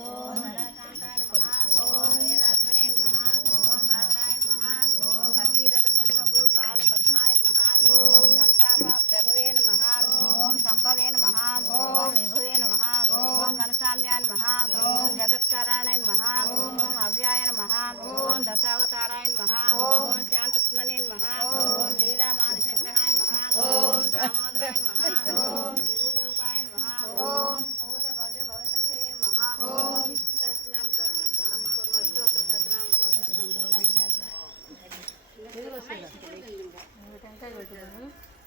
ఓం నరకాంతాయ నమః ఓం వేదాత్మనే నమః ఓం భాద్రాయ నమః ఓం భగీరథ జన్మగురు పాద పద్మాయ నమః ఓం సంతామ ప్రభవే నమః ఓం సంభవే నమః ఓం విభువే నమః ఓం ఘనసామ్యాయ నమః ఓం జగత్కారాయ నమః ఓం అవ్యాయ నమః ఓం దశావతారాయ నమః ఓం శాంతత్మనే నమః ఓం లీలా మానసగ్రహాయ నమః ఓం దామోదరాయ నమః ఓం విరూపాయ నమః ఓం భూత భవ్య భవిత్రభే నమః ఓం విష్ణు సహస్రనామ స్తోత్రం స్తోత్రం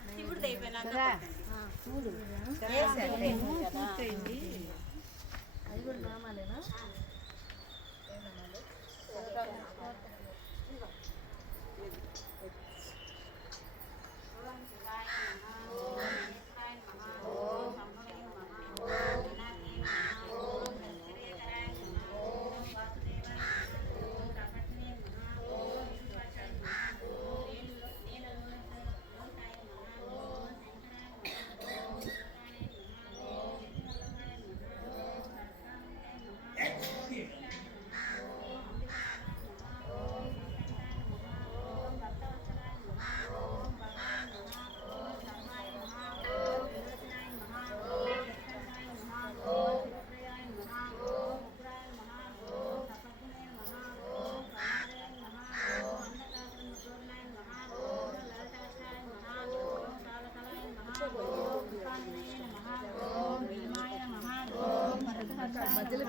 శివుడు అయిపోయినాక అది కూడా నామాలేనా మధ్యలో